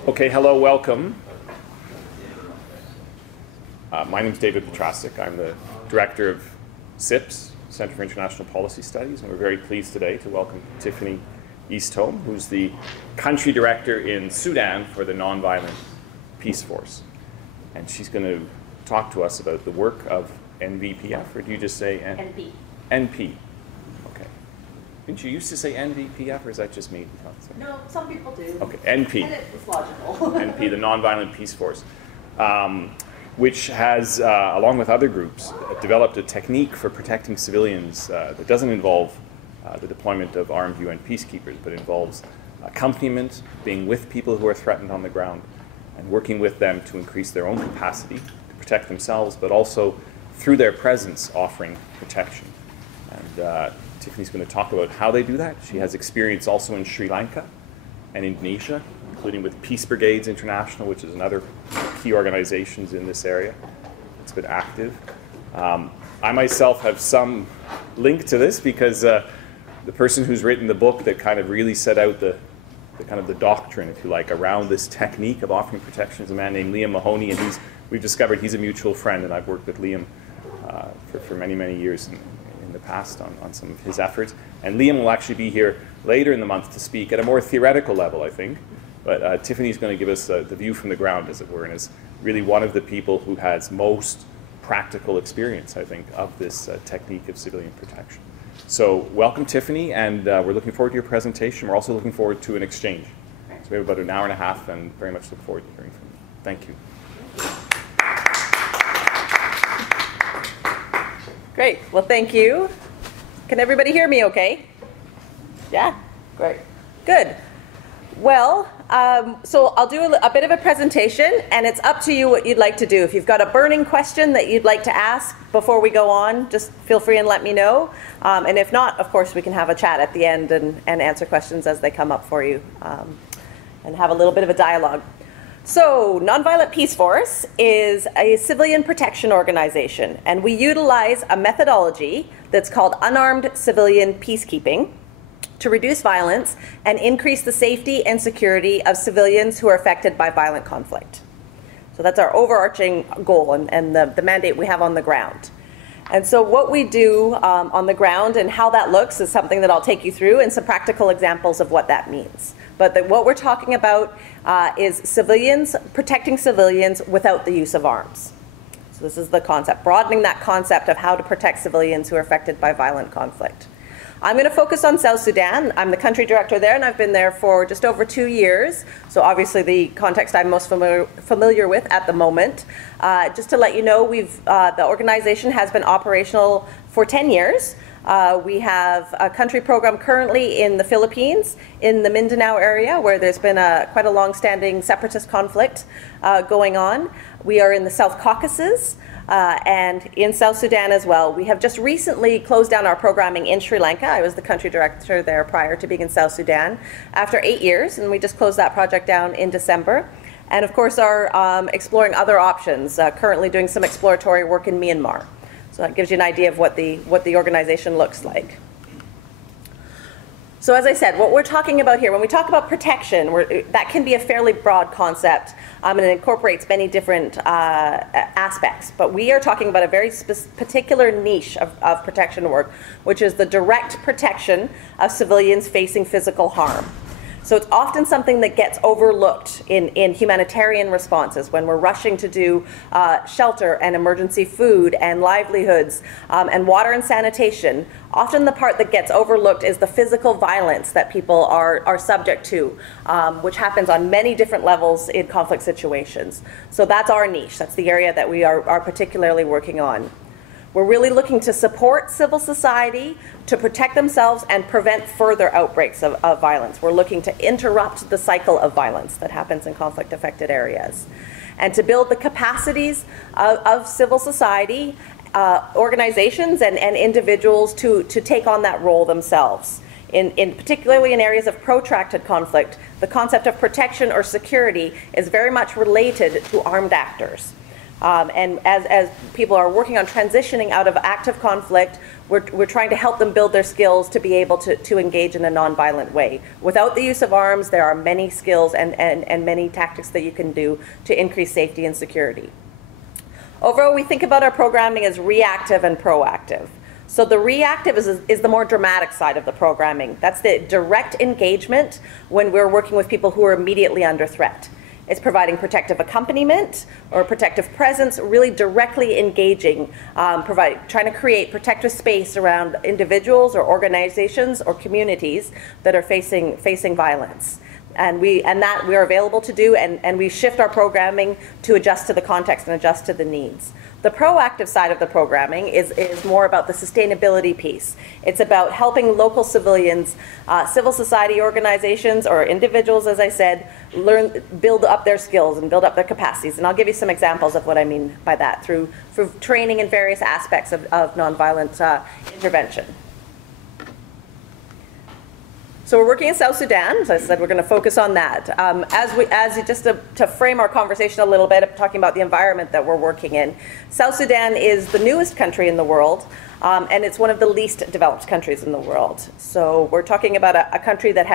Okay, hello, welcome. My name is David Petrasik. I'm the director of CIPS, Center for International Policy Studies, and we're very pleased today to welcome Tiffany Easthom, who's the country director in Sudan for the Nonviolent Peaceforce. And she's going to talk to us about the work of NVPF, or do you just say NP? NP. Okay. Didn't you used to say NVPF, or is that just me? No, some people do. Okay, NP. And it's logical. NP, the Nonviolent Peaceforce, which has, along with other groups, developed a technique for protecting civilians that doesn't involve the deployment of armed UN peacekeepers, but involves accompaniment, being with people who are threatened on the ground, and working with them to increase their own capacity to protect themselves, but also through their presence offering protection. And Tiffany's going to talk about how they do that. She has experience also in Sri Lanka and Indonesia, including with Peace Brigades International, which is another key organizations in this area. It's been active. I myself have some link to this because the person who's written the book that kind of really set out the doctrine, if you like, around this technique of offering protection is a man named Liam Mahoney, and we've discovered he's a mutual friend, and I've worked with Liam for many, many years in the past on some of his efforts. And Liam will actually be here later in the month to speak at a more theoretical level, I think. But Tiffany's going to give us the view from the ground, as it were, and is really one of the people who has most practical experience, I think, of this technique of civilian protection. So welcome, Tiffany, and we're looking forward to your presentation. We're also looking forward to an exchange. So we have about an hour and a half, and very much look forward to hearing from you. Thank you. Great. Well, thank you. Can everybody hear me okay? Yeah? Great. Good. Well, so I'll do a bit of a presentation, and it's up to you what you'd like to do. If you've got a burning question that you'd like to ask before we go on, just feel free and let me know. And if not, of course, we can have a chat at the end and answer questions as they come up for you, and have a little bit of a dialogue. So, Nonviolent Peaceforce is a civilian protection organization, and we utilize a methodology that's called Unarmed Civilian Peacekeeping to reduce violence and increase the safety and security of civilians who are affected by violent conflict. So that's our overarching goal and the mandate we have on the ground. And so what we do on the ground and how that looks is something that I'll take you through, and some practical examples of what that means. But what we're talking about is civilians, protecting civilians without the use of arms. So this is the concept, broadening that concept of how to protect civilians who are affected by violent conflict. I'm going to focus on South Sudan. I'm the country director there, and I've been there for just over 2 years. So obviously the context I'm most familiar with at the moment. Just to let you know, the organization has been operational for 10 years. We have a country program currently in the Philippines, in the Mindanao area, where there's been quite a long-standing separatist conflict going on. We are in the South Caucasus, and in South Sudan as well. We have just recently closed down our programming in Sri Lanka. I was the country director there prior to being in South Sudan after 8 years, and we just closed that project down in December. And of course are exploring other options, currently doing some exploratory work in Myanmar. So that gives you an idea of what the organization looks like. So as I said, what we're talking about here, when we talk about protection, that can be a fairly broad concept, and it incorporates many different aspects. But we are talking about a very particular niche of protection work, which is the direct protection of civilians facing physical harm. So it's often something that gets overlooked in humanitarian responses when we're rushing to do shelter and emergency food and livelihoods and water and sanitation. Often the part that gets overlooked is the physical violence that people are subject to, which happens on many different levels in conflict situations. So that's our niche. That's the area that we are particularly working on. We're really looking to support civil society to protect themselves and prevent further outbreaks of violence. We're looking to interrupt the cycle of violence that happens in conflict-affected areas, and to build the capacities of civil society, organizations, and individuals to take on that role themselves. Particularly in areas of protracted conflict, the concept of protection or security is very much related to armed actors. And as people are working on transitioning out of active conflict, we're trying to help them build their skills to be able to engage in a nonviolent way. Without the use of arms, there are many skills and many tactics that you can do to increase safety and security. Overall, we think about our programming as reactive and proactive. So the reactive is the more dramatic side of the programming. That's the direct engagement when we're working with people who are immediately under threat. It's providing protective accompaniment or protective presence, really directly engaging, trying to create protective space around individuals or organizations or communities that are facing violence. And that we are available to do, and we shift our programming to adjust to the context and adjust to the needs. The proactive side of the programming is more about the sustainability piece. It's about helping local civilians, civil society organizations or individuals, as I said, build up their skills and build up their capacities. And I'll give you some examples of what I mean by that through training in various aspects of nonviolent intervention. So we're working in South Sudan. As I said, we're going to focus on that. Just to frame our conversation a little bit, talking about the environment that we're working in. South Sudan is the newest country in the world, and it's one of the least developed countries in the world. So we're talking about a country that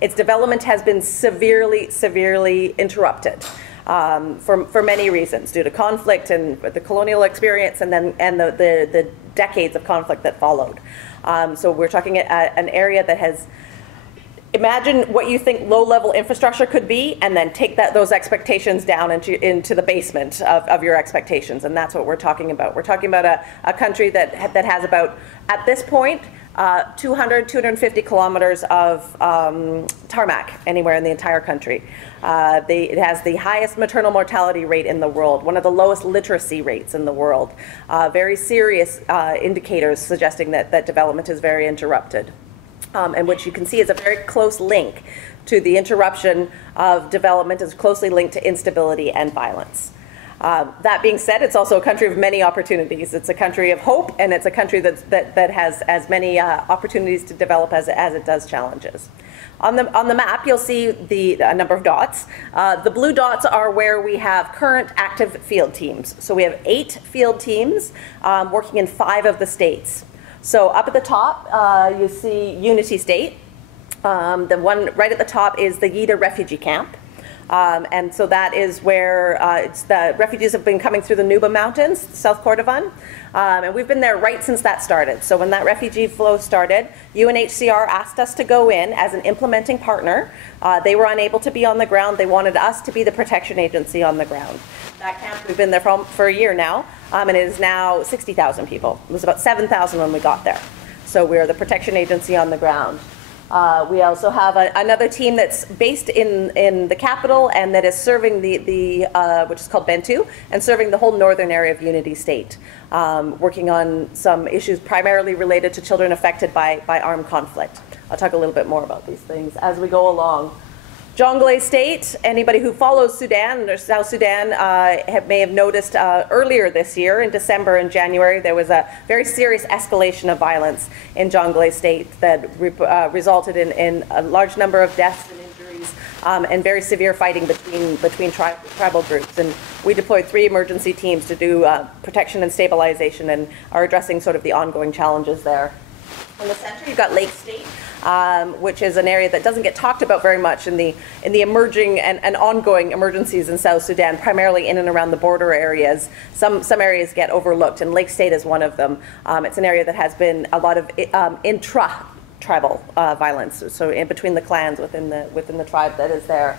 its development has been severely interrupted for many reasons, due to conflict and the colonial experience, and the decades of conflict that followed. So we're talking an area that has. Imagine what you think low-level infrastructure could be, and then take those expectations down into the basement of your expectations, and that's what we're talking about. We're talking about a country that has about, at this point, 250 kilometers of tarmac anywhere in the entire country. It has the highest maternal mortality rate in the world, one of the lowest literacy rates in the world. Very serious indicators suggesting that development is very interrupted. And which you can see is a very close link to the interruption of development, is closely linked to instability and violence. That being said, it's also a country of many opportunities. It's a country of hope, and it's a country that has as many opportunities to develop as it does challenges. On the map, you'll see a number of dots. The blue dots are where we have current active field teams. So we have 8 field teams working in 5 of the states. So up at the top, you see Unity State. The one right at the top is the Yida refugee camp. And so that is where the refugees have been coming through the Nuba Mountains, South Kordofan. And we've been there right since that started. So when that refugee flow started, UNHCR asked us to go in as an implementing partner. They were unable to be on the ground. They wanted us to be the protection agency on the ground. That camp, we've been there for a year now, and it is now 60,000 people. It was about 7,000 when we got there. So we're the protection agency on the ground. We also have another team that's based in the capital and that is serving which is called Bentu, and serving the whole northern area of Unity State, working on some issues primarily related to children affected by armed conflict. I'll talk a little bit more about these things as we go along. Jonglei State, anybody who follows Sudan or South Sudan may have noticed earlier this year, in December and January, there was a very serious escalation of violence in Jonglei State that resulted in a large number of deaths and injuries and very severe fighting between tribal groups. And we deployed 3 emergency teams to do protection and stabilization, and are addressing sort of the ongoing challenges there. In the center, you've got Lake State, which is an area that doesn't get talked about very much in the emerging and ongoing emergencies in South Sudan, primarily in and around the border areas. Some areas get overlooked, and Lake State is one of them. It's an area that has been a lot of intra-tribal violence, so in between the clans within the tribe that is there.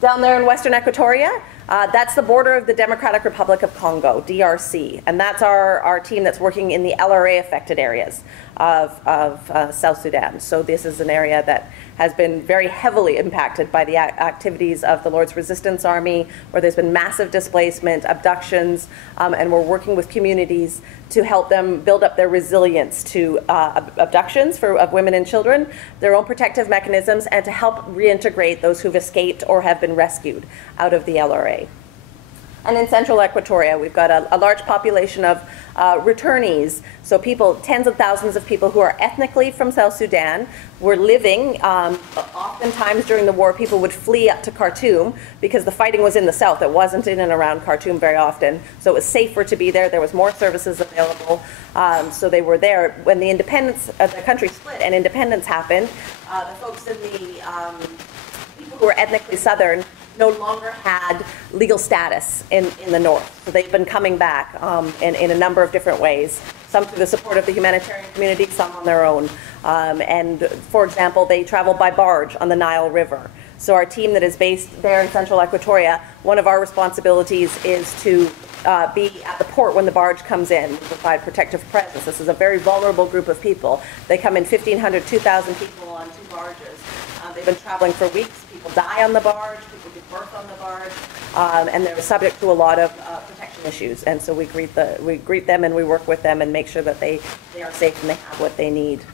Down there in Western Equatoria, that's the border of the Democratic Republic of Congo, DRC, and that's our team that's working in the LRA-affected areas of South Sudan. So this is an area that has been very heavily impacted by the activities of the Lord's Resistance Army, where there's been massive displacement, abductions, and we're working with communities to help them build up their resilience to abductions of women and children, their own protective mechanisms, and to help reintegrate those who've escaped or have been rescued out of the LRA. And in central Equatoria, we've got a large population of returnees. So people, tens of thousands of people who are ethnically from South Sudan, were living, oftentimes during the war, people would flee up to Khartoum because the fighting was in the south. It wasn't in and around Khartoum very often. So it was safer to be there. There was more services available. So they were there. When the independence, the country split and independence happened, the folks in the, people who were ethnically Southern no longer had legal status in the north. So they've been coming back in a number of different ways, some through the support of the humanitarian community, some on their own. And for example, they travel by barge on the Nile River. So our team that is based there in central Equatoria, one of our responsibilities is to be at the port when the barge comes in, provide protective presence. This is a very vulnerable group of people. They come in 1,500, 2,000 people on 2 barges. They've been traveling for weeks. People die on the barge, people give birth on the barge, and they're subject to a lot of protection issues. And so we greet them and we work with them and make sure that they are safe and they have what they need.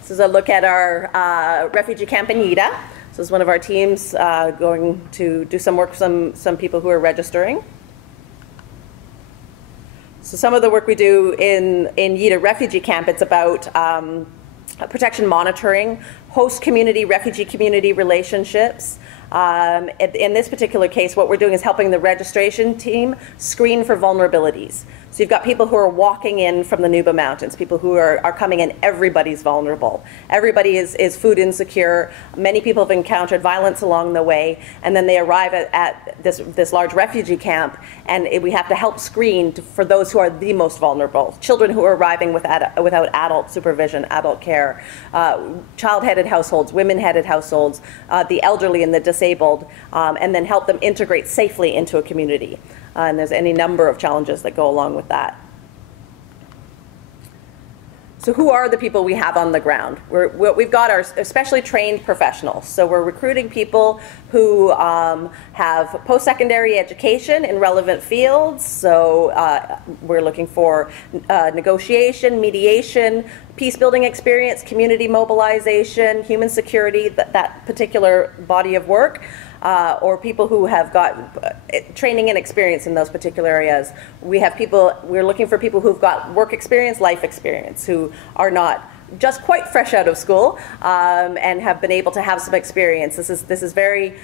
This is a look at our refugee camp in Yida. So this is one of our teams going to do some work with some people who are registering. So some of the work we do in Yida refugee camp, it's about protection monitoring, host community, refugee community relationships. In this particular case, what we're doing is helping the registration team screen for vulnerabilities. So you've got people who are walking in from the Nuba Mountains, people who are coming in, everybody's vulnerable. Everybody is food insecure. Many people have encountered violence along the way, and then they arrive at this large refugee camp, and we have to help screen for those who are the most vulnerable. Children who are arriving without adult supervision, adult care, child-headed households, women-headed households, the elderly and the disabled, and then help them integrate safely into a community. And there's any number of challenges that go along with that. So who are the people we have on the ground? We've got our especially trained professionals. So we're recruiting people who have post-secondary education in relevant fields. So we're looking for negotiation, mediation, peace-building experience, community mobilization, human security, that particular body of work. Or people who have got training and experience in those particular areas. We're looking for people who've got work experience, life experience, who are not just quite fresh out of school and have been able to have some experience. This is very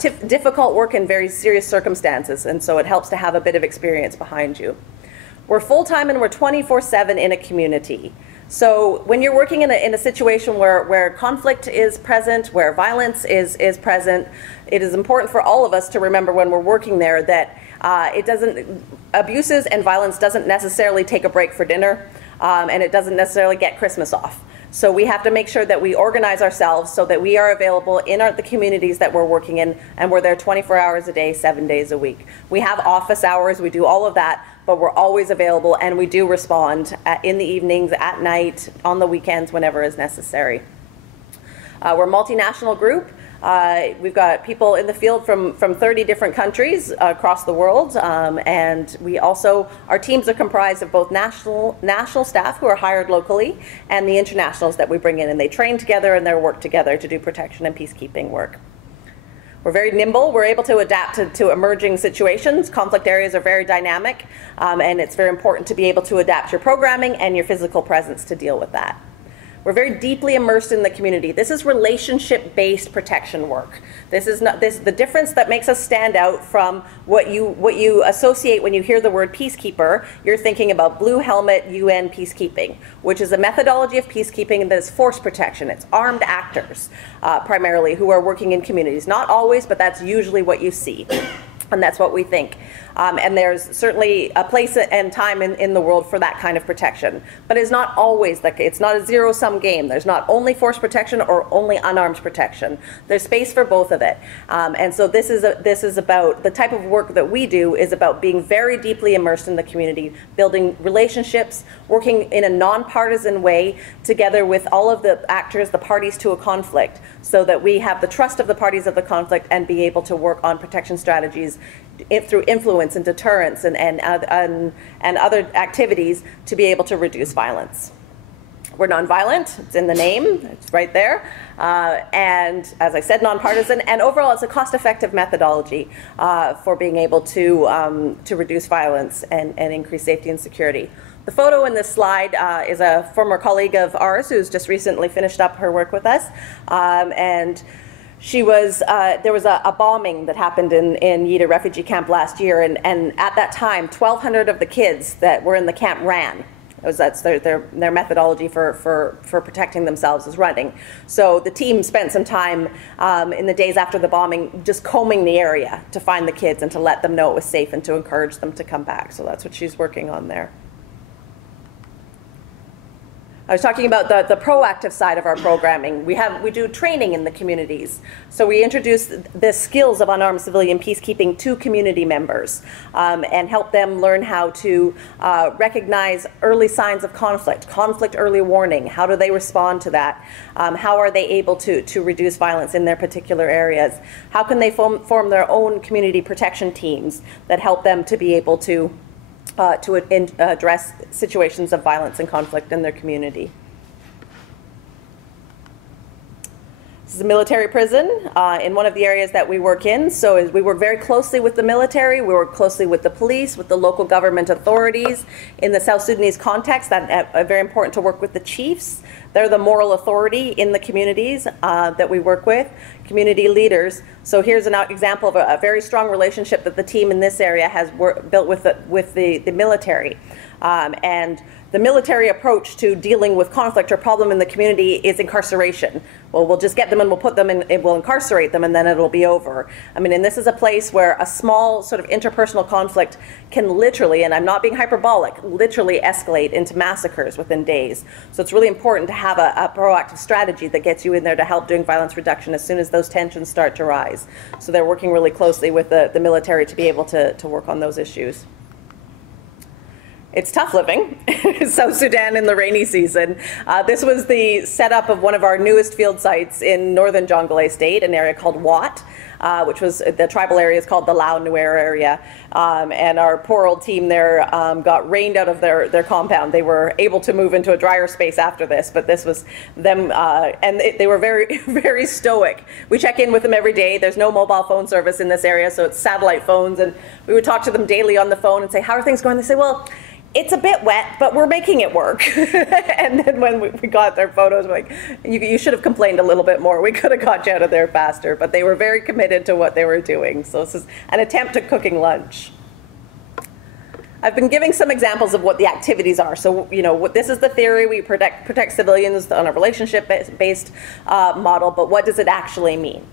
difficult work in very serious circumstances, and so it helps to have a bit of experience behind you. We're full-time and we're 24/7 in a community. So when you're working in a situation where conflict is present, where violence is present, it is important for all of us to remember when we're working there that abuses and violence doesn't necessarily take a break for dinner, and it doesn't necessarily get Christmas off. So we have to make sure that we organize ourselves so that we are available in the communities that we're working in, and we're there 24 hours a day, 7 days a week. We have office hours, we do all of that, but we're always available, and we do respond in the evenings, at night, on the weekends, whenever is necessary. We're a multinational group. We've got people in the field from 30 different countries across the world, and our teams are comprised of both national staff who are hired locally and the internationals that we bring in, and they train together and they work together to do protection and peacekeeping work. We're very nimble. We're able to adapt to emerging situations. Conflict areas are very dynamic, and it's very important to be able to adapt your programming and your physical presence to deal with that. We're very deeply immersed in the community. This is relationship-based protection work. This is the difference that makes us stand out from what you associate when you hear the word peacekeeper. You're thinking about blue helmet UN peacekeeping, which is a methodology of peacekeeping that is force protection. It's armed actors, primarily, who are working in communities. Not always, but that's usually what you see. And that's what we think. And there's certainly a place and time in the world for that kind of protection. But it's not always the case. It's not a zero-sum game. There's not only force protection or only unarmed protection. There's space for both of it. And so this is about, the type of work that we do is about being very deeply immersed in the community, building relationships, working in a nonpartisan way together with all of the actors, the parties to a conflict, so that we have the trust of the parties of the conflict and be able to work on protection strategies through influence and deterrence and other activities to be able to reduce violence. We're nonviolent, it's in the name, it's right there. And as I said, nonpartisan, and overall it's a cost-effective methodology for being able to reduce violence and increase safety and security. The photo in this slide is a former colleague of ours who's just recently finished up her work with us. And she was, there was a bombing that happened in Yida refugee camp last year, and at that time, 1,200 of the kids that were in the camp ran. That's their methodology for protecting themselves is running. So the team spent some time in the days after the bombing just combing the area to find the kids and to let them know it was safe and to encourage them to come back. So that's what she's working on there. I was talking about the proactive side of our programming. We do training in the communities. So we introduce the skills of unarmed civilian peacekeeping to community members and help them learn how to recognize early signs of conflict early warning. How do they respond to that? How are they able to reduce violence in their particular areas? How can they form their own community protection teams that help them to be able to address situations of violence and conflict in their community. This is a military prison in one of the areas that we work in. So we work very closely with the military, we work closely with the police, with the local government authorities. In the South Sudanese context, that's very important to work with the chiefs. They're the moral authority in the communities that we work with, community leaders. So here's an example of a very strong relationship that the team in this area has built with the military. And the military approach to dealing with conflict or problem in the community is incarceration. Well, we'll just get them and we'll put them in, we'll incarcerate them and then it'll be over. I mean, and this is a place where a small sort of interpersonal conflict can literally, and I'm not being hyperbolic, literally escalate into massacres within days. So it's really important to have a proactive strategy that gets you in there to help doing violence reduction as soon as those tensions start to rise. So they're working really closely with the military to be able to work on those issues. It's tough living in South Sudan in the rainy season. This was the setup of one of our newest field sites in northern Jonglei State, an area called Wat, which was the tribal area is called the Lao Nuer area. And our poor old team there got rained out of their compound. They were able to move into a drier space after this, but this was them, and they were very, very stoic. We check in with them every day. There's no mobile phone service in this area, so it's satellite phones, and we would talk to them daily on the phone and say, how are things going? They say, well, it's a bit wet, but we're making it work. And then when we got their photos, we're like, you should have complained a little bit more. We could have got you out of there faster. But they were very committed to what they were doing. So this is an attempt at cooking lunch. I've been giving some examples of what the activities are. So, you know, this is the theory. We protect civilians on a relationship-based model. But what does it actually mean?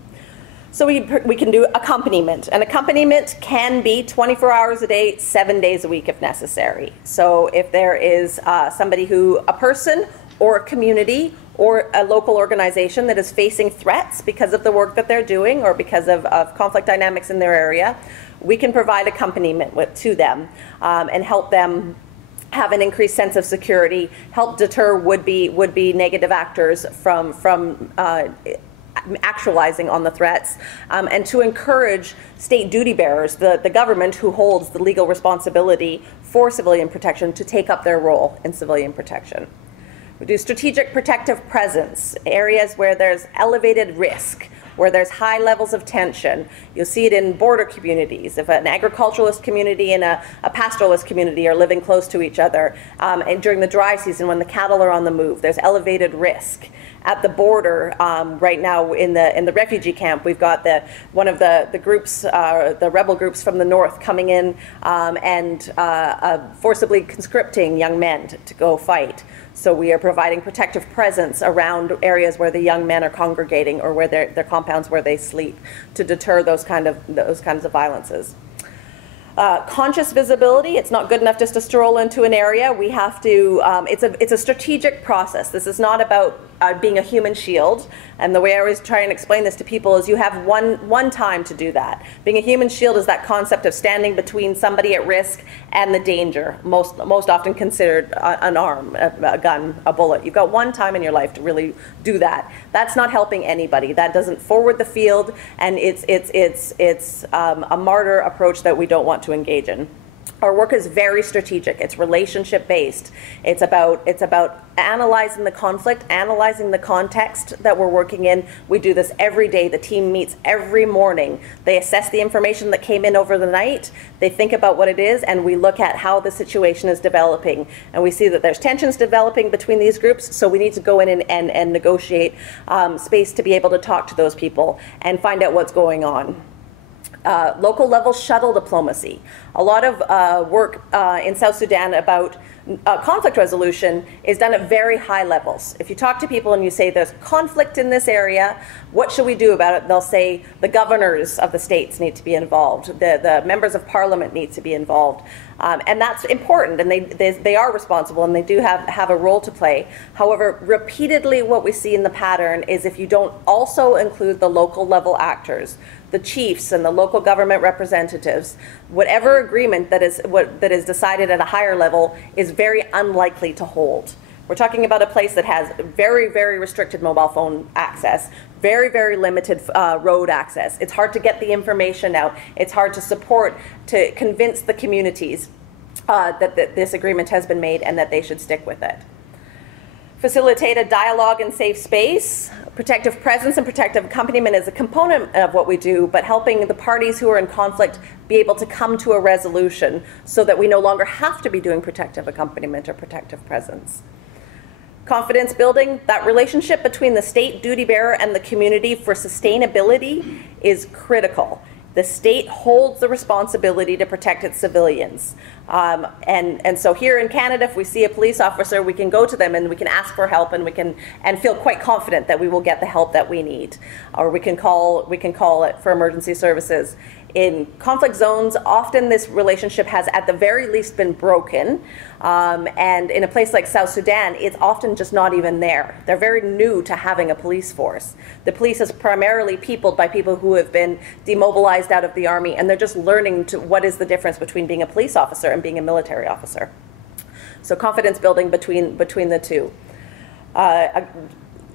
So we can do accompaniment. And accompaniment can be 24 hours a day, 7 days a week if necessary. So if there is a person or a community or a local organization that is facing threats because of the work that they're doing or because of conflict dynamics in their area, we can provide accompaniment to them and help them have an increased sense of security, help deter would-be negative actors from actualizing on the threats, and to encourage state duty bearers, the government who holds the legal responsibility for civilian protection, to take up their role in civilian protection. We do strategic protective presence, areas where there's elevated risk, where there's high levels of tension. You'll see it in border communities. If an agriculturalist community and a pastoralist community are living close to each other, and during the dry season when the cattle are on the move, there's elevated risk. At the border, right now in the refugee camp, we've got one of the groups, the rebel groups from the north, coming in and forcibly conscripting young men to go fight. So we are providing protective presence around areas where the young men are congregating or where their compounds where they sleep, to deter those kinds of violences. Conscious visibility, it's not good enough just to stroll into an area. We have to, it's a strategic process. This is not about being a human shield. And the way I always try and explain this to people is you have one time to do that. Being a human shield is that concept of standing between somebody at risk and the danger, most often considered an arm, a gun, a bullet. You've got one time in your life to really do that. That's not helping anybody. That doesn't forward the field, and it's a martyr approach that we don't want to engage in. Our work is very strategic. It's relationship based. It's about analyzing the conflict, analyzing the context that we're working in. We do this every day. The team meets every morning. They assess the information that came in over the night. They think about what it is, and we look at how the situation is developing. And we see that there's tensions developing between these groups, so we need to go in and negotiate space to be able to talk to those people and find out what's going on. Local level shuttle diplomacy. A lot of work in South Sudan about conflict resolution is done at very high levels. If you talk to people and you say there's conflict in this area, what should we do about it? They'll say the governors of the states need to be involved, the members of parliament need to be involved. And that's important, and they are responsible, and they do have a role to play. However, repeatedly what we see in the pattern is if you don't also include the local level actors, the chiefs and the local government representatives, whatever agreement that is decided at a higher level is very unlikely to hold. We're talking about a place that has very, very restricted mobile phone access, very, very limited road access. It's hard to get the information out. It's hard to convince the communities that this agreement has been made and that they should stick with it. Facilitate a dialogue and safe space. Protective presence and protective accompaniment is a component of what we do, but helping the parties who are in conflict be able to come to a resolution so that we no longer have to be doing protective accompaniment or protective presence. Confidence building, that relationship between the state duty bearer and the community for sustainability is critical. The state holds the responsibility to protect its civilians. And so here in Canada, if we see a police officer, we can go to them and we can ask for help, and we can feel quite confident that we will get the help that we need. Or we can call it for emergency services. In conflict zones, often this relationship has at the very least been broken. And in a place like South Sudan, it's often just not even there. They're very new to having a police force. The police is primarily peopled by people who have been demobilized out of the army, and they're just learning what is the difference between being a police officer and being a military officer. So confidence building between the two.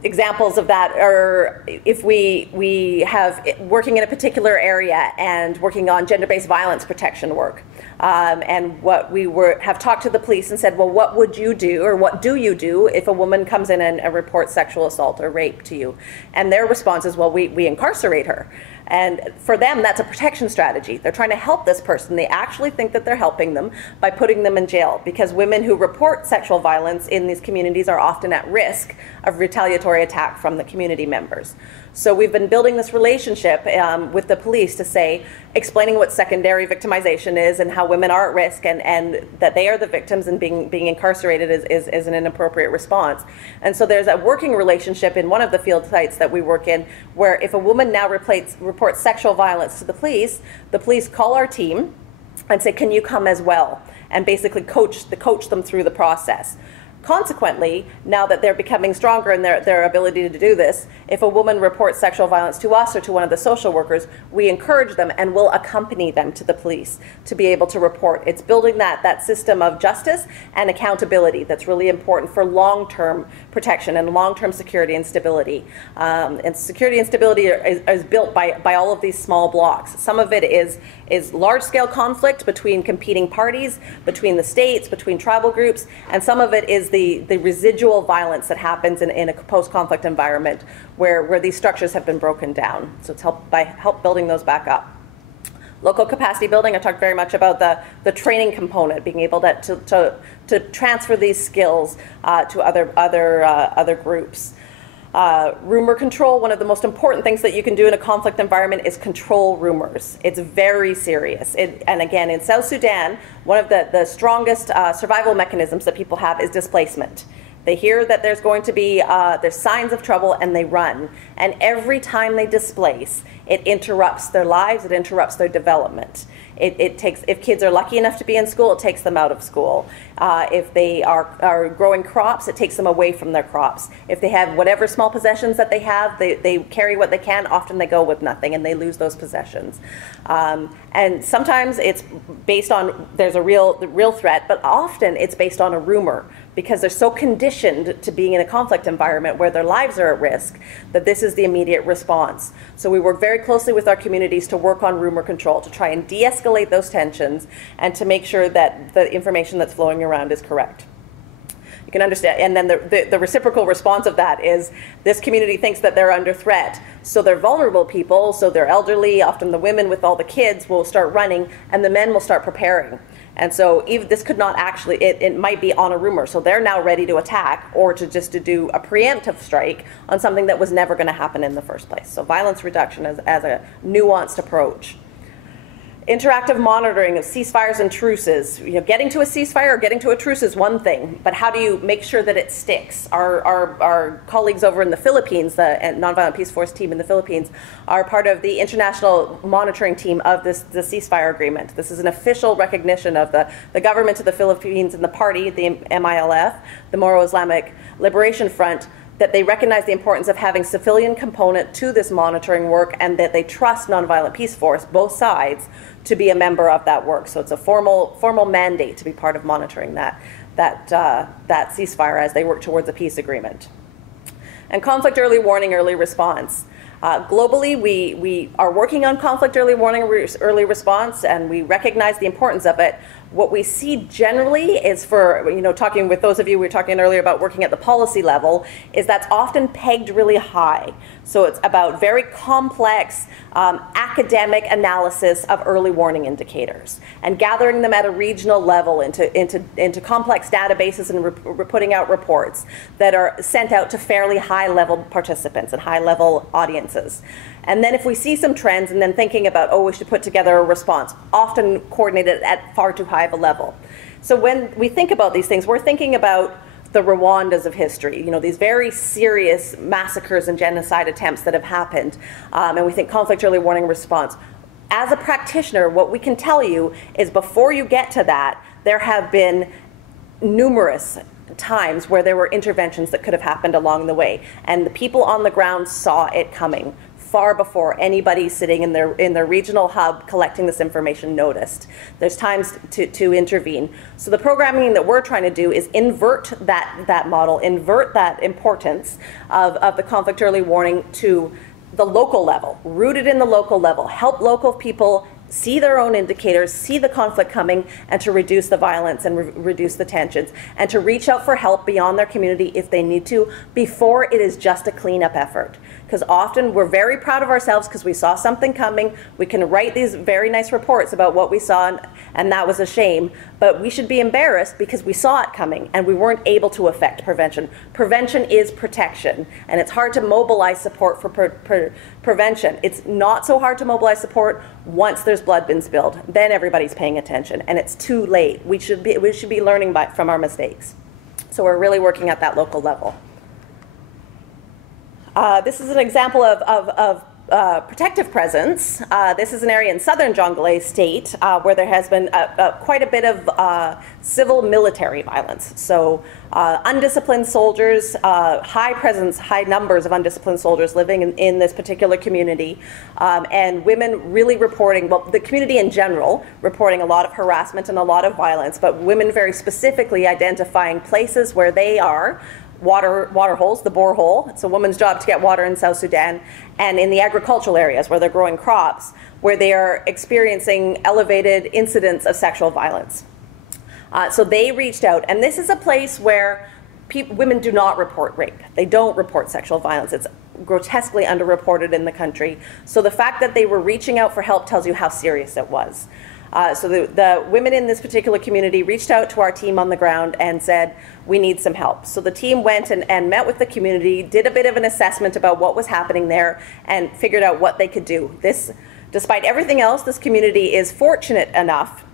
Examples of that are if we have working in a particular area and working on gender-based violence protection work, and what we have talked to the police and said, well, what would you do, or what do you do if a woman comes in and reports sexual assault or rape to you? And their response is, well, we incarcerate her. And for them, that's a protection strategy. They're trying to help this person. They actually think that they're helping them by putting them in jail, because women who report sexual violence in these communities are often at risk of retaliatory attack from the community members. So we've been building this relationship with the police to say, explaining what secondary victimization is and how women are at risk, and that they are the victims, and being incarcerated is an inappropriate response. And so there's a working relationship in one of the field sites that we work in, where if a woman now reports sexual violence to the police call our team and say, can you come as well? And basically coach them through the process. Consequently, now that they're becoming stronger in their ability to do this, if a woman reports sexual violence to us or to one of the social workers, we encourage them and will accompany them to the police to be able to report. It's building that system of justice and accountability that's really important for long-term protection and long-term security and stability. And security and stability is built by all of these small blocks. Some of it is large-scale conflict between competing parties, between the states, between tribal groups, and some of it is the residual violence that happens in a post-conflict environment where these structures have been broken down. So it's help building those back up. Local capacity building, I talked very much about the training component, being able to transfer these skills to other groups. Rumor control, one of the most important things that you can do in a conflict environment is control rumors. It's very serious. And again, in South Sudan, one of the strongest survival mechanisms that people have is displacement. They hear that there's going to be there's signs of trouble, and they run. And every time they displace, it interrupts their lives, it interrupts their development. If kids are lucky enough to be in school, it takes them out of school. If they are growing crops, it takes them away from their crops. If they have whatever small possessions that they have, they carry what they can. Often they go with nothing, and they lose those possessions. And sometimes it's based on there's a real threat, but often it's based on a rumor. because they're so conditioned to being in a conflict environment where their lives are at risk, that this is the immediate response. So we work very closely with our communities to work on rumor control, to try and de-escalate those tensions, and to make sure that the information that's flowing around is correct. You can understand, and then the reciprocal response of that is this community thinks that they're under threat. So they're vulnerable people, so they're elderly, often the women with all the kids will start running, and the men will start preparing. And so even this could not actually, it might be on a rumor. So they're now ready to attack or to do a preemptive strike on something that was never going to happen in the first place. So violence reduction as a nuanced approach. Interactive monitoring of ceasefires and truces. You know, getting to a ceasefire or getting to a truce is one thing, but how do you make sure that it sticks? Our colleagues over in the Philippines, the Nonviolent Peaceforce team in the Philippines, are part of the international monitoring team of the ceasefire agreement. This is an official recognition of the government of the Philippines and the party, the MILF, the Moro Islamic Liberation Front, that they recognize the importance of having civilian component to this monitoring work, and that they trust Nonviolent Peaceforce, both sides, to be a member of that work. So it's a formal mandate to be part of monitoring that ceasefire as they work towards a peace agreement. And conflict early warning, early response. Globally, we are working on conflict early warning, early response, and we recognize the importance of it. What we see generally is for, talking with those of you we were talking earlier about working at the policy level, is that's often pegged really high. So it's about very complex academic analysis of early warning indicators and gathering them at a regional level into complex databases and putting out reports that are sent out to fairly high-level participants and high-level audiences. And then if we see some trends and then thinking about, oh, we should put together a response, often coordinated at far too high of a level. So when we think about these things, we're thinking about the Rwandas of history, these very serious massacres and genocide attempts that have happened. And we think conflict early warning response. As a practitioner, what we can tell you is before you get to that, there have been numerous times where there were interventions that could have happened along the way. And the people on the ground saw it coming far before anybody sitting in their regional hub collecting this information noticed. There's times to intervene. So the programming that we're trying to do is invert that model, invert that importance of the conflict early warning to the local level, rooted in the local level, help local people see their own indicators, see the conflict coming, and to reduce the violence and reduce the tensions, and to reach out for help beyond their community if they need to, before it is just a cleanup effort. Because often we're very proud of ourselves because we saw something coming. We can write these very nice reports about what we saw, and that was a shame. But we should be embarrassed because we saw it coming and we weren't able to affect prevention. Prevention is protection, and it's hard to mobilize support for prevention. It's not so hard to mobilize support once there's blood been spilled. Then everybody's paying attention, and it's too late. We should be learning from our mistakes. So we're really working at that local level. This is an example of protective presence. This is an area in southern Jonglei State where there has been quite a bit of civil military violence. So undisciplined soldiers, high numbers of undisciplined soldiers living in this particular community, and women really reporting, well, the community in general reporting a lot of harassment and a lot of violence, but women very specifically identifying places where they are, water holes, the borehole. It's a woman's job to get water in South Sudan, and in the agricultural areas where they're growing crops, where they are experiencing elevated incidents of sexual violence. So they reached out, and this is a place where women do not report rape. They don't report sexual violence. It's grotesquely underreported in the country. So the fact that they were reaching out for help tells you how serious it was. So the women in this particular community reached out to our team on the ground and said, we need some help. So the team went and met with the community, did a bit of an assessment about what was happening there, and figured out what they could do. Despite everything else, this community is fortunate enough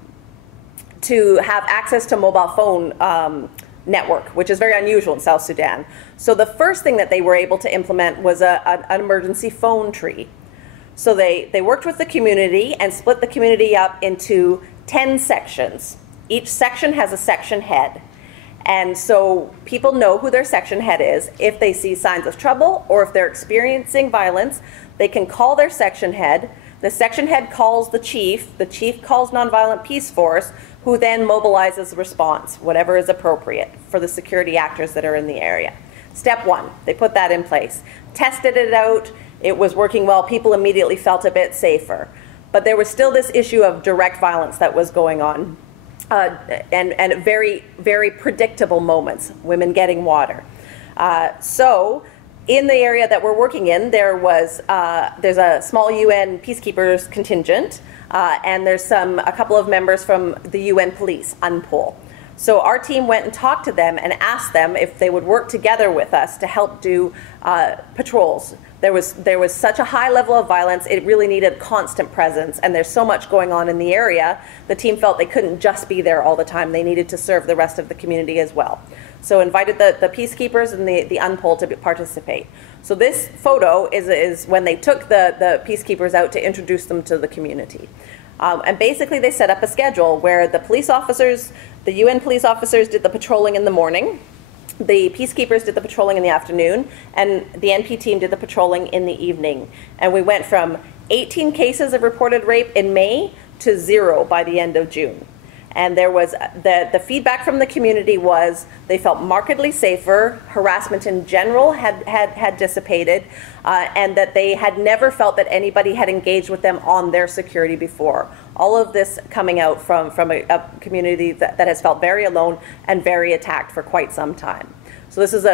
to have access to mobile phone network, which is very unusual in South Sudan. So the first thing that they were able to implement was an emergency phone tree. So they worked with the community and split the community up into 10 sections. Each section has a section head. And so people know who their section head is. If they see signs of trouble or if they're experiencing violence, they can call their section head. The section head calls the chief calls Nonviolent Peaceforce, who then mobilizes response, whatever is appropriate for the security actors that are in the area. Step one, they put that in place. Tested it out, it was working well, people immediately felt a bit safer. But there was still this issue of direct violence that was going on, and very, very predictable moments, women getting water. So in the area that we're working in, there's a small UN peacekeepers contingent, and there's a couple of members from the UN police, UNPOL. So our team went and talked to them and asked them if they would work together with us to help do patrols. There was such a high level of violence, it really needed constant presence, and there's so much going on in the area, the team felt they couldn't just be there all the time, they needed to serve the rest of the community as well. So invited the peacekeepers and the UNPOL to participate. So this photo is when they took the peacekeepers out to introduce them to the community. And basically they set up a schedule where the police officers, the UN police officers did the patrolling in the morning, the peacekeepers did the patrolling in the afternoon, and the NP team did the patrolling in the evening. And we went from 18 cases of reported rape in May to 0 by the end of June. And there was the feedback from the community was they felt markedly safer, harassment in general had dissipated, and that they had never felt that anybody had engaged with them on their security before. All of this coming out from a community that has felt very alone and very attacked for quite some time. So this is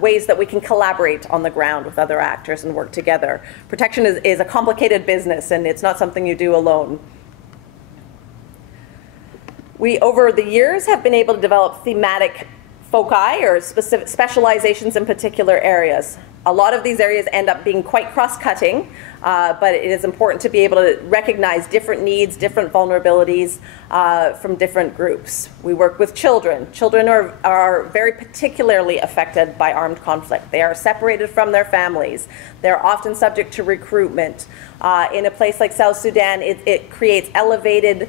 ways that we can collaborate on the ground with other actors and work together. Protection is a complicated business, and it's not something you do alone. We, over the years, have been able to develop thematic foci or specific specializations in particular areas. A lot of these areas end up being quite cross-cutting, but it is important to be able to recognize different needs, different vulnerabilities from different groups. We work with children. Children are very particularly affected by armed conflict. They are separated from their families. They're often subject to recruitment. In a place like South Sudan, it creates elevated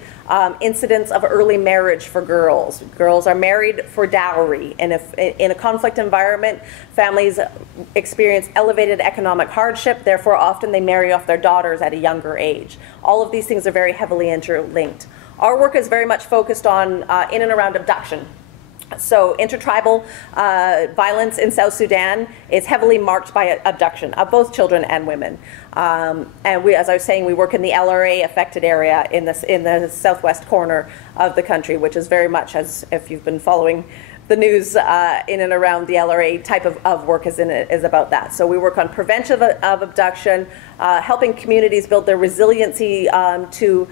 incidents of early marriage for girls. Girls are married for dowry. And if in a conflict environment, families experience elevated economic hardship, therefore often they marry off their daughters at a younger age. All of these things are very heavily interlinked. Our work is very much focused on in and around abduction. So intertribal violence in South Sudan is heavily marked by abduction of both children and women. And we, as I was saying, we work in the LRA affected area in the southwest corner of the country, which is very much, as if you've been following the news in and around the LRA type of work is about that. So we work on prevention of abduction, helping communities build their resiliency to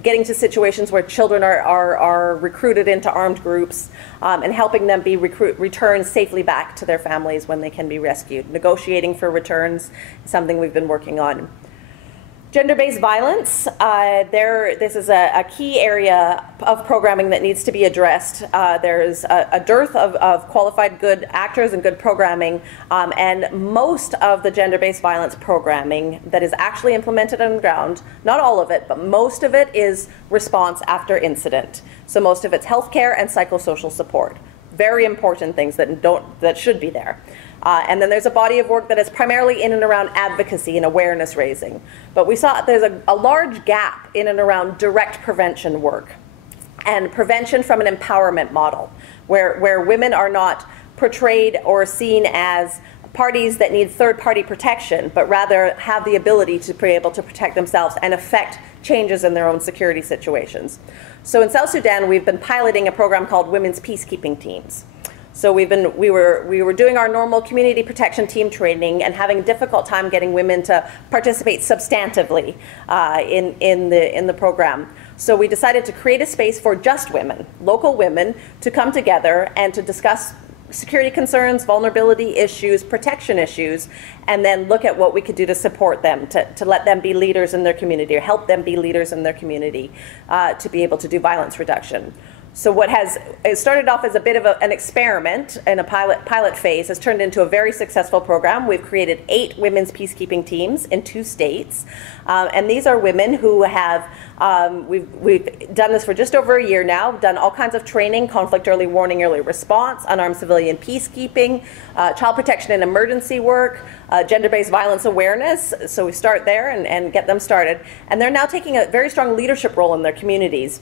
getting to situations where children are recruited into armed groups, and helping them be returned safely back to their families when they can be rescued. Negotiating for returns is something we've been working on. Gender-based violence, this is a key area of programming that needs to be addressed. There's a dearth of qualified good actors and good programming, and most of the gender-based violence programming that is actually implemented on the ground, not all of it, but most of it is response after incident. So most of it's healthcare and psychosocial support. Very important things that should be there. And then there's a body of work that is primarily in and around advocacy and awareness raising. But we saw there's a large gap in and around direct prevention work and prevention from an empowerment model where women are not portrayed or seen as parties that need third-party protection, but rather have the ability to be able to protect themselves and affect changes in their own security situations. So in South Sudan, we've been piloting a program called Women's Peacekeeping Teams. So we were doing our normal community protection team training and having a difficult time getting women to participate substantively in the program. So we decided to create a space for just women, local women, to come together and to discuss security concerns, vulnerability issues, protection issues, and then look at what we could do to support them, to let them be leaders in their community or help them be leaders in their community to be able to do violence reduction. So it started off as a bit of an experiment and a pilot phase has turned into a very successful program. We've created 8 women's peacekeeping teams in 2 states. And these are women who have, we've done this for just over a year now, done all kinds of training, conflict early warning, early response, unarmed civilian peacekeeping, child protection and emergency work, gender-based violence awareness. So we start there and get them started. And they're now taking a very strong leadership role in their communities.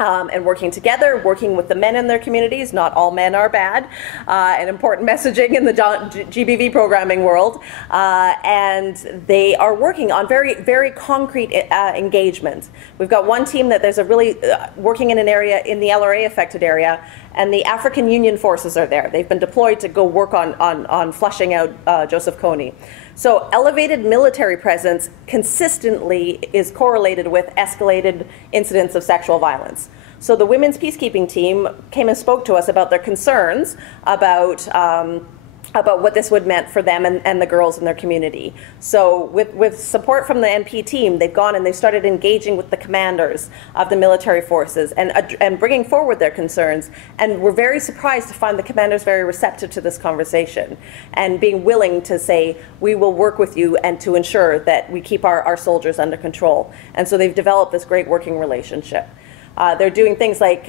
and working together, working with the men in their communities. Not all men are bad, and important messaging in the GBV programming world. And they are working on very, very concrete engagements. We've got one team that there's a really working in an area in the LRA affected area, and the African Union forces are there. They've been deployed to go work on flushing out Joseph Kony. So elevated military presence consistently is correlated with escalated incidents of sexual violence. So the women's peacekeeping team came and spoke to us about their concerns about what this would meant for them and the girls in their community. So with support from the NP team, they've gone and they've started engaging with the commanders of the military forces and bringing forward their concerns. And we're very surprised to find the commanders very receptive to this conversation and being willing to say, we will work with you and to ensure that we keep our soldiers under control. And so they've developed this great working relationship. They're doing things like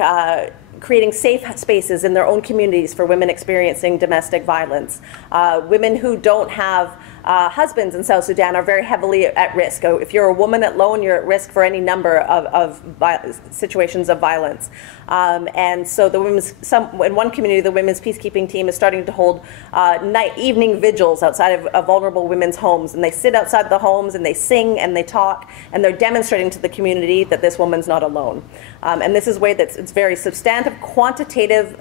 creating safe spaces in their own communities for women experiencing domestic violence. Women who don't have husbands in South Sudan are very heavily at risk. If you're a woman alone, you're at risk for any number of situations of violence. And so in one community, the women's peacekeeping team is starting to hold evening vigils outside of vulnerable women's homes. And they sit outside the homes and they sing and they talk and they're demonstrating to the community that this woman's not alone. And this is a way that's it's very substantive, quantitative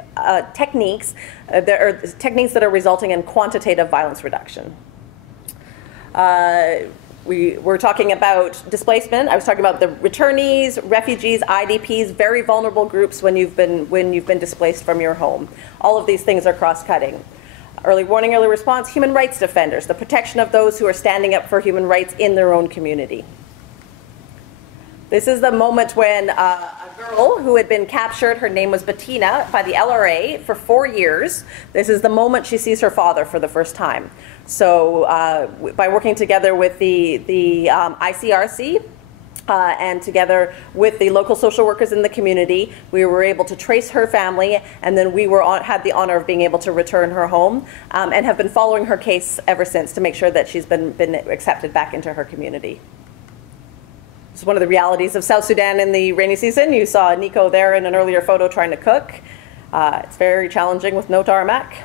techniques. There are techniques that are resulting in quantitative violence reduction. We were talking about displacement. I was talking about the returnees, refugees, IDPs, very vulnerable groups when you've been displaced from your home. All of these things are cross-cutting. Early warning, early response, human rights defenders, the protection of those who are standing up for human rights in their own community. This is the moment when a girl who had been captured, her name was Bonita, by the LRA for 4 years. This is the moment she sees her father for the first time. So by working together with the ICRC and together with the local social workers in the community, we were able to trace her family, and then we had the honor of being able to return her home and have been following her case ever since to make sure that she's been accepted back into her community. It's one of the realities of South Sudan in the rainy season. You saw Nico there in an earlier photo trying to cook. It's very challenging with no tarmac.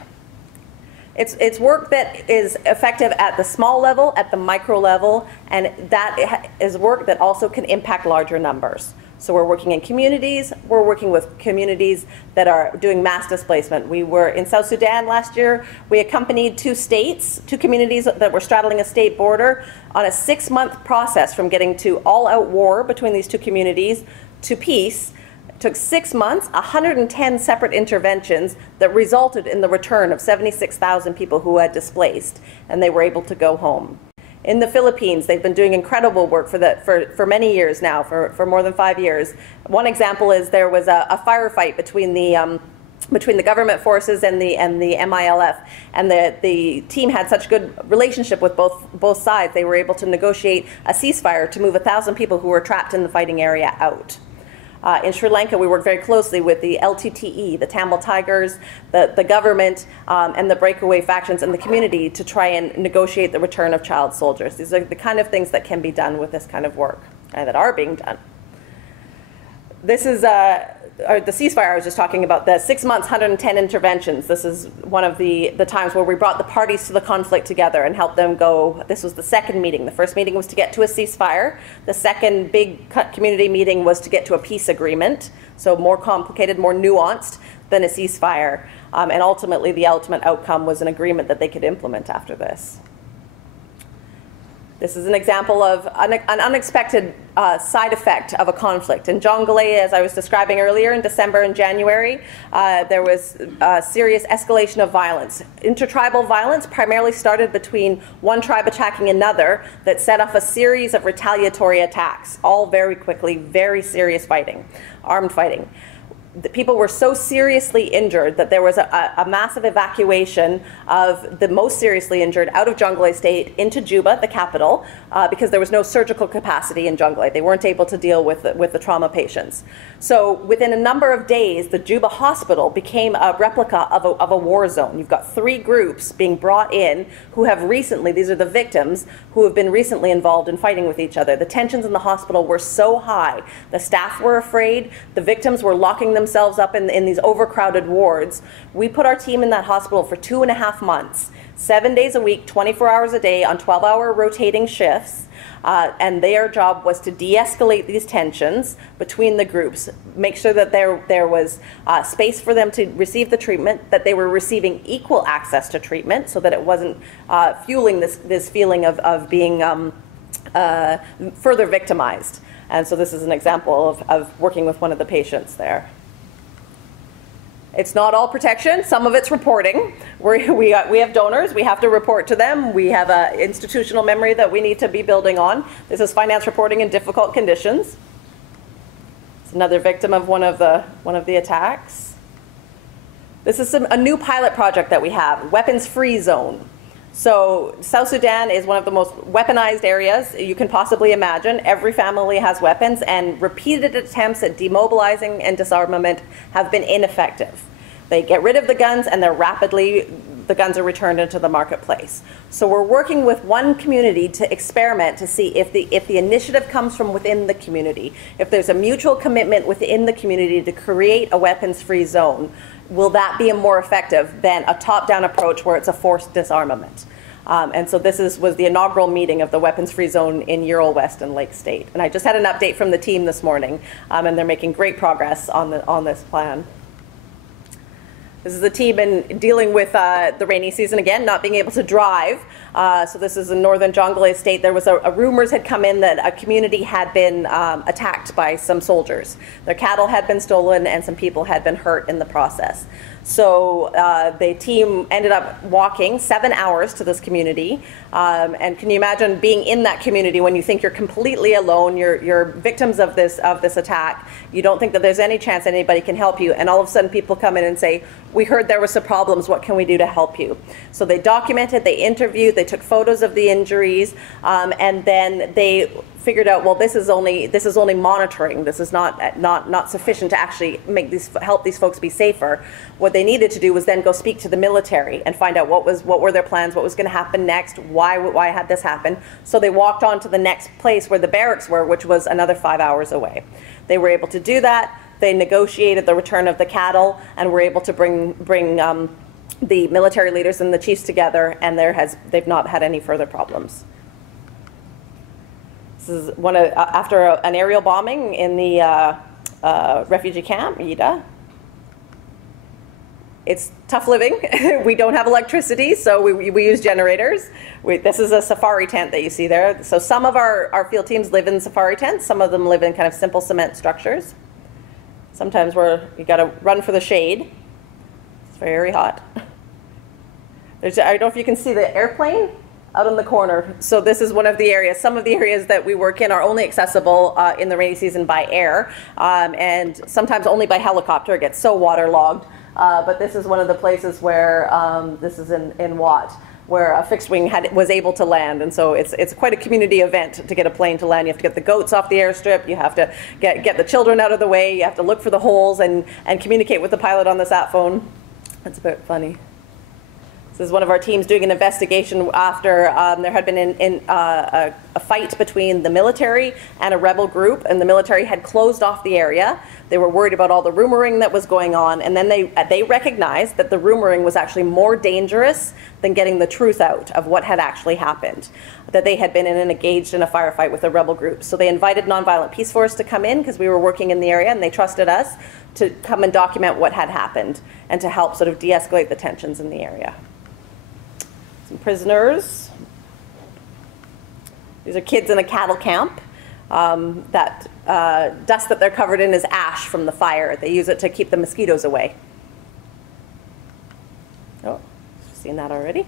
It's work that is effective at the small level, at the micro level, and that is work that also can impact larger numbers. So we're working in communities. We're working with communities that are doing mass displacement. We were in South Sudan last year. We accompanied two communities that were straddling a state border on a 6-month process from getting to all-out war between these two communities to peace. It took 6 months, 110 separate interventions that resulted in the return of 76,000 people who had displaced, and they were able to go home. In the Philippines, they've been doing incredible work for many years now, for more than 5 years. One example is there was a firefight between the government forces and the MILF, and the team had such good relationship with both sides. They were able to negotiate a ceasefire to move 1,000 people who were trapped in the fighting area out. In Sri Lanka, we work very closely with the LTTE, the Tamil Tigers, the government, and the breakaway factions in the community to try and negotiate the return of child soldiers. These are the kind of things that can be done with this kind of work, and that are being done. This is the ceasefire I was just talking about, the 6 months, 110 interventions. This is one of the times where we brought the parties to the conflict together and helped them go. This was the second meeting. The first meeting was to get to a ceasefire. The second big community meeting was to get to a peace agreement. So more complicated, more nuanced than a ceasefire. And ultimately, the ultimate outcome was an agreement that they could implement after this. This is an example of an unexpected side effect of a conflict. In Jonglei, as I was describing earlier, in December and January, there was serious escalation of violence. Intertribal violence primarily started between one tribe attacking another that set off a series of retaliatory attacks, all very quickly, very serious fighting, armed fighting. the people were so seriously injured that there was a massive evacuation of the most seriously injured out of Jonglei State into Juba, the capital, because there was no surgical capacity in Jonglei. They weren't able to deal with the trauma patients. So within a number of days, the Juba hospital became a replica of a war zone. You've got 3 groups being brought in who have recently, these are the victims, who have been recently involved in fighting with each other. The tensions in the hospital were so high. The staff were afraid. The victims were locking themselves up in these overcrowded wards. We put our team in that hospital for 2.5 months, 7 days a week, 24 hours a day on 12-hour rotating shifts. And their job was to de-escalate these tensions between the groups, make sure that there was space for them to receive the treatment, that they were receiving equal access to treatment so that it wasn't fueling this feeling of being further victimized. And so this is an example of working with one of the patients there. It's not all protection. Some of it's reporting. We have donors. We have to report to them. We have an institutional memory that we need to be building on. This is finance reporting in difficult conditions. It's another victim of one of the attacks. This is a new pilot project that we have, weapons-free zone. So South Sudan is one of the most weaponized areas you can possibly imagine. Every family has weapons, and repeated attempts at demobilizing and disarmament have been ineffective. They get rid of the guns, and the guns are returned into the marketplace. So we're working with one community to experiment to see if the initiative comes from within the community, if there's a mutual commitment within the community to create a weapons-free zone. Will that be more effective than a top-down approach where it's a forced disarmament? And so this was the inaugural meeting of the weapons-free zone in Ural West and Lake State. And I just had an update from the team this morning, and they're making great progress on this plan. This is the team in dealing with the rainy season again, not being able to drive. So this is in northern Jonglei State. There was rumors had come in that a community had been attacked by some soldiers. Their cattle had been stolen and some people had been hurt in the process. So the team ended up walking 7 hours to this community. And can you imagine being in that community when you think you're completely alone, you're victims of this attack, you don't think that there's any chance anybody can help you, and all of a sudden people come in and say, we heard there were some problems, what can we do to help you? So they documented, they interviewed, they took photos of the injuries, and then they figured out, well, this is only monitoring. This is not sufficient to actually help these folks be safer. What they needed to do was then go speak to the military and find out what were their plans, what was going to happen next, why had this happen. So they walked on to the next place where the barracks were, which was another 5 hours away. They were able to do that. They negotiated the return of the cattle and were able to bring the military leaders and the chiefs together, and they've not had any further problems. This is after an aerial bombing in the refugee camp, Ida. It's tough living. We don't have electricity, so we use generators. This is a safari tent that you see there. So some of our field teams live in safari tents. Some of them live in kind of simple cement structures. Sometimes you got to run for the shade. It's very hot. I don't know if you can see the airplane out in the corner. So this is one of the areas. Some of the areas that we work in are only accessible in the rainy season by air, and sometimes only by helicopter. It gets so waterlogged. But this is one of the places where, this is in Watt, where a fixed wing was able to land. And so it's quite a community event to get a plane to land. You have to get the goats off the airstrip. You have to get the children out of the way. You have to look for the holes and communicate with the pilot on the sat phone. It's a bit funny. This is one of our teams doing an investigation after there had been a fight between the military and a rebel group, and the military had closed off the area. They were worried about all the rumoring that was going on, and then they recognized that the rumoring was actually more dangerous than getting the truth out of what had actually happened, that they had been engaged in a firefight with a rebel group. So they invited Nonviolent Peaceforce to come in because we were working in the area, and they trusted us to come and document what had happened and to help sort of de-escalate the tensions in the area. Some prisoners. These are kids in a cattle camp. That dust that they're covered in is ash from the fire. They use it to keep the mosquitoes away. Oh, seen that already.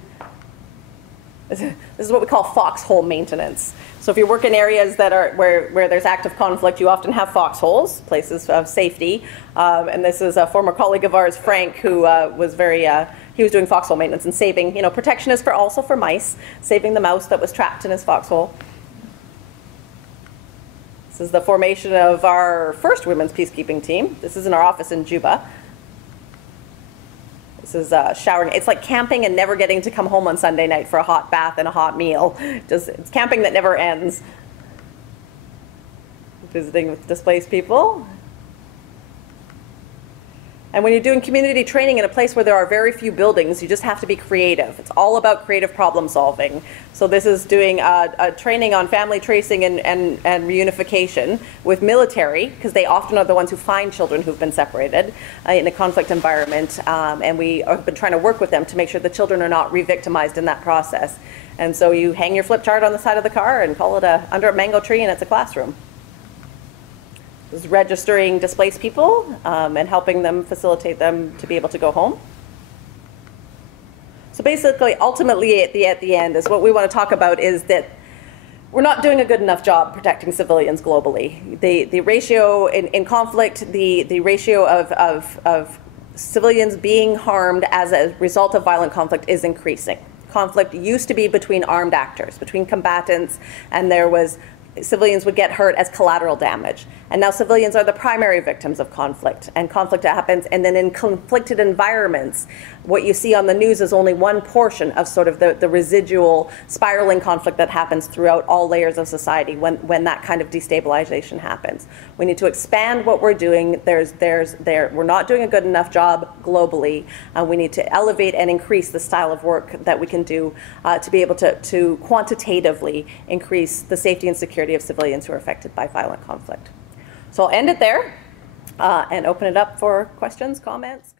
This is what we call foxhole maintenance. So if you work in areas that are where there's active conflict, you often have foxholes, places of safety. And this is a former colleague of ours, Frank, who was he was doing foxhole maintenance and saving, protection is also for mice, saving the mouse that was trapped in his foxhole. This is the formation of our first women's peacekeeping team. This is in our office in Juba. This is showering. It's like camping and never getting to come home on Sunday night for a hot bath and a hot meal. It's camping that never ends. Visiting with displaced people. And when you're doing community training in a place where there are very few buildings, you just have to be creative. It's all about creative problem solving. So this is doing a training on family tracing and reunification with military, because they often are the ones who find children who've been separated in a conflict environment. And we have been trying to work with them to make sure the children are not re-victimized in that process. And so you hang your flip chart on the side of the car and call it under a mango tree, and it's a classroom. This is registering displaced people and helping them, facilitate them to be able to go home. So basically, ultimately, at the end, is what we want to talk about is that we're not doing a good enough job protecting civilians globally. The ratio in conflict, the ratio of civilians being harmed as a result of violent conflict is increasing. Conflict used to be between armed actors, between combatants, and civilians would get hurt as collateral damage. And now civilians are the primary victims of conflict. And conflict happens, and then in conflicted environments, what you see on the news is only one portion of sort of the residual spiraling conflict that happens throughout all layers of society when that kind of destabilization happens. We need to expand what we're doing. We're not doing a good enough job globally. We need to elevate and increase the style of work that we can do to be able to quantitatively increase the safety and security of civilians who are affected by violent conflict. So I'll end it there and open it up for questions, comments.